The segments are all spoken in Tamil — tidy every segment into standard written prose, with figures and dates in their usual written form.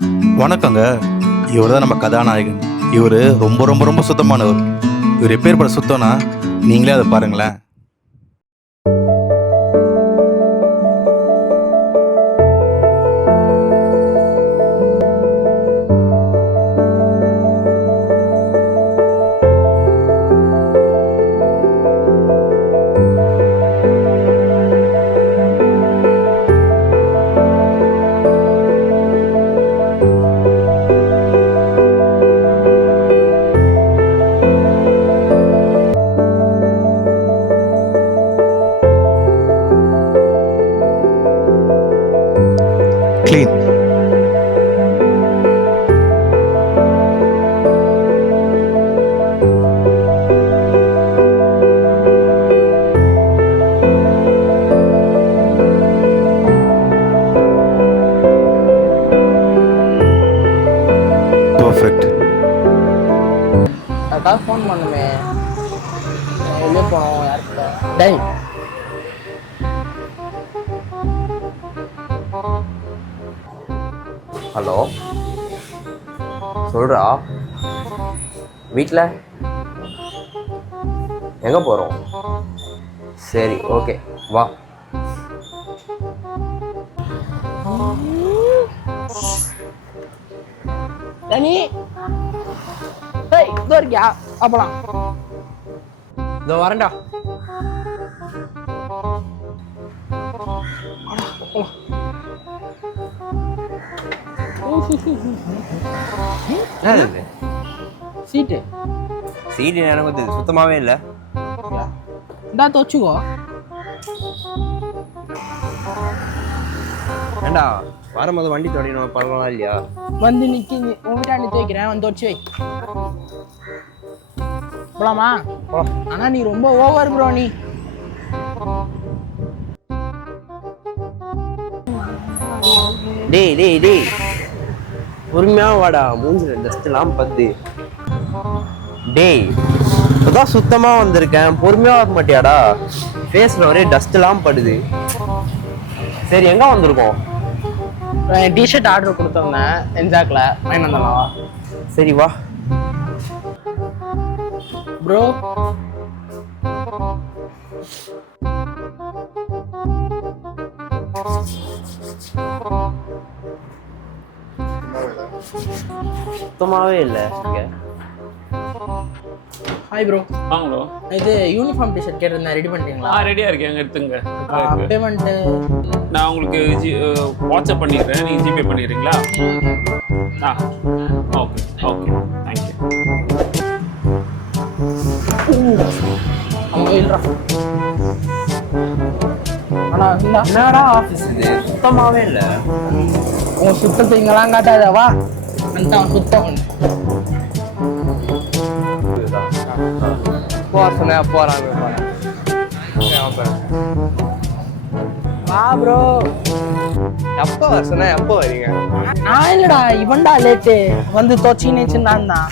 வணக்கங்க. இவர் தான் நம்ம கதாநாயகன். இவர் ரொம்ப ரொம்ப ரொம்ப சுத்தமானவர். இவர் எப்பேற்பட்ட சுத்தம்னா நீங்களே அதை பாருங்களேன். க்ளீன். பர்ஃபெக்ட். அதுக்காக ஃபோன் பண்ணுமே, வெளியே போனோம் யாருக்கு டேய். ஹலோ, சொல்கிறா. வீட்டில் எங்கே போகிறோம்? சரி, ஓகே, வா. டனி டேய், இதோ இருக்கியா? அப்பலாம் இதோ வரேன்டா. என்ன இது? சீட்டு சீட்டு எனக்கு வந்து சுத்தமாகவே இல்லை. இந்தா தொச்சுக்கோ. ஏண்டா வரும்போது வண்டி தொடங்கணும் பழகலாம் இல்லையா? வந்து நிக்கி உங்ககிட்ட அனுப்பி வைக்கிறேன், வந்து தொச்சு வை. போலாமா? ஆனா நீ ரொம்ப ஓவர் ப்ரோ. நீ டேய் டேய் டேய், பொறுமையாக வாடா. மூஞ்சில் டஸ்ட்லாம் பத்து. டேய், இப்போதான் சுத்தமாக வந்திருக்கேன், பொறுமையாக வர மாட்டியாடா? ஃபேஸில் ஒரே டஸ்ட்லாம் படுது. சரி, எங்கே வந்திருக்கோம்? டிஷர்ட் ஆர்டர் கொடுத்தோம்னேன் என்ஜாக்ல வாங்கி வந்தலாம். சரி வா. ப்ரோ சுத்தமாகவே இல்லை இங்கே. Hi bro. வாங்களோ. இது யூனிஃபார்ம் டிஷர்ட் கேட்டிருந்தேன், ரெடி பண்ணிட்டீங்களா? ரெடியாக இருக்கேன், அங்கே எடுத்துங்க. பேமெண்ட்டு நான் உங்களுக்கு வாட்ஸ்அப் பண்ணிடுறேன், நீங்கள் ஜிபே பண்ணிடுறீங்களா? ஆ, ஓகே ஓகே, தேங்க்யூ. அவங்க இல்லைடா. ஆனால் இல்லை, என்னடா ஆஃபீஸ் இது? சுத்தமாகவே இல்லை. உன் சுத்தத்தை இங்கெல்லாம் காட்டாத. வா அந்த அவன் சுத்தம் போ சொன்னேன், போகிறாங்க. வா ப்ரோ. எப்போ வர சொன்னேன், எப்போ வரீங்க? நான் இல்லைடா, இவன்டா லேட்டு வந்து தோச்சின்னு வச்சுருந்தான் தான்.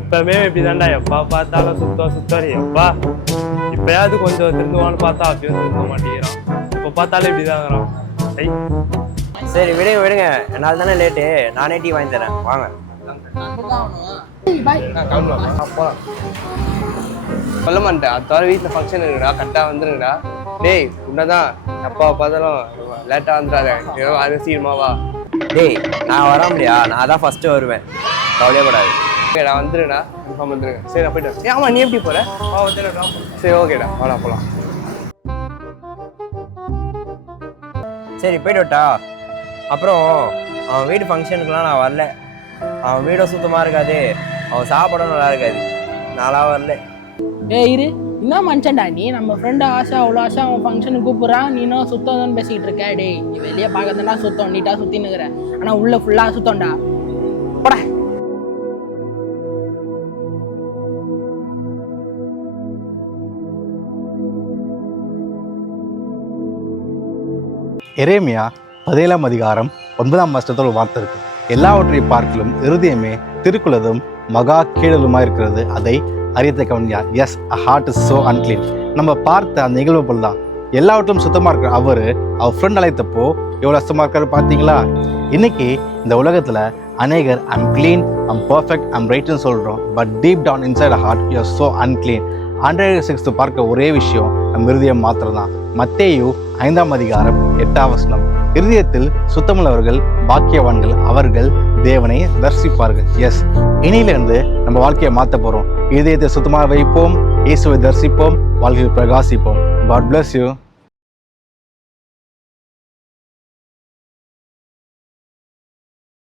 இப்பவே இப்படிதான்டா, எப்பா பார்த்தாலும் சுத்தம் எப்பா. இப்பயாவது கொஞ்சம் திருந்துவான்னு பார்த்தா அப்பயும் திருந்த மாட்டேங்கிறான். இப்போ பார்த்தாலும் இப்படிதான். சரி விடுங்க விடுங்க, என்னால் தானே லேட்டு. நானே டீ வாங்கி தரேன், வாங்க. சொல்ல மாட்டேன், அத்தால வீட்டில் ஃபங்க்ஷன் இருக்குடா, கரெக்டாக வந்துருங்கடா. டேய் உன்னதான் எப்போ பார்த்தாலும் லேட்டாக வந்துடாத, அது சீக்கிரமாவா. டேய் நான் வர முடியா? நான் தான் ஃபர்ஸ்ட் வருவேன், கவலையப்படாது. ஓகேடா, வந்துருங்கடா, கன்ஃபார்ம் வந்துருங்க. சரி நான் போயிட்டு ஆமாம், நீ எப்படி போகிற? வந்துடுறா. சரி ஓகேடா, வாடா போகலாம். சரி போய்ட்டு விட்டா. அப்புறம் அவன் வீடு ஃபங்க்ஷனுக்குலாம் நான் வரல. அவன் வீடும் சுத்தமாக இருக்காது, அவன் சாப்பாடும் நல்லா இருக்காது. நான்லாம் வரல. இரு, என்ன மனுஷன்டா நீ? நம்ம ஃப்ரெண்டு ஆசை, அவ்வளோ ஆசை அவன் ஃபங்க்ஷனுக்கு கூப்பிட்றான், நீ இன்னும் சுத்தம் பேசிக்கிட்டு இருக்க. டேய், நீ வெளியே பார்க்கறதுனா சுத்தம், நீட்டாக சுற்றினுக்குற, ஆனால் உள்ள ஃபுல்லாக சுத்தம்டா. போடா. எரேமியா 17ஆம் அதிகாரம் 9ஆம் வசனத்தில் ஒரு வார்த்தை இருக்கு. எல்லாவற்றையும் பார்க்கலும் இருதயமே திருக்குள்ளதும் மகா கீழலுமா இருக்கிறது, அதை அறியத்தக்கவன் யார்? Yes, heart is so unclean. நம்ம பார்த்த அந்த நிகழ்வு போல் தான் எல்லாவற்றும் சுத்தமாக இருக்கிற அவர் ஃப்ரெண்ட் அழைத்தப்போ எவ்வளோ அசுத்தமாக இருக்காரு பார்த்தீங்களா? இன்னைக்கு இந்த உலகத்தில் அநேகர் I'm clean, I'm perfect, I'm ரைட்னு சொல்கிறோம். But deep down inside heart you are so unclean. 106 பார்க்க ஒரே விஷயம் நம் இருதயம் மாத்திரம் தான். மத்தேயு 5ஆம் அதிகாரம் 8ஆம் வசனம். இருதயத்தில் சுத்தமுள்ளவர்கள் பாக்கியவான்கள், அவர்கள் தேவனை தரிசிப்பார்கள். எஸ், இனியிலிருந்து நம்ம வாழ்க்கையை மாற்ற போகிறோம். இதயத்தை சுத்தமாக வைப்போம், இயேசுவை தரிசிப்போம், வாழ்க்கையில் பிரகாசிப்போம். God bless you.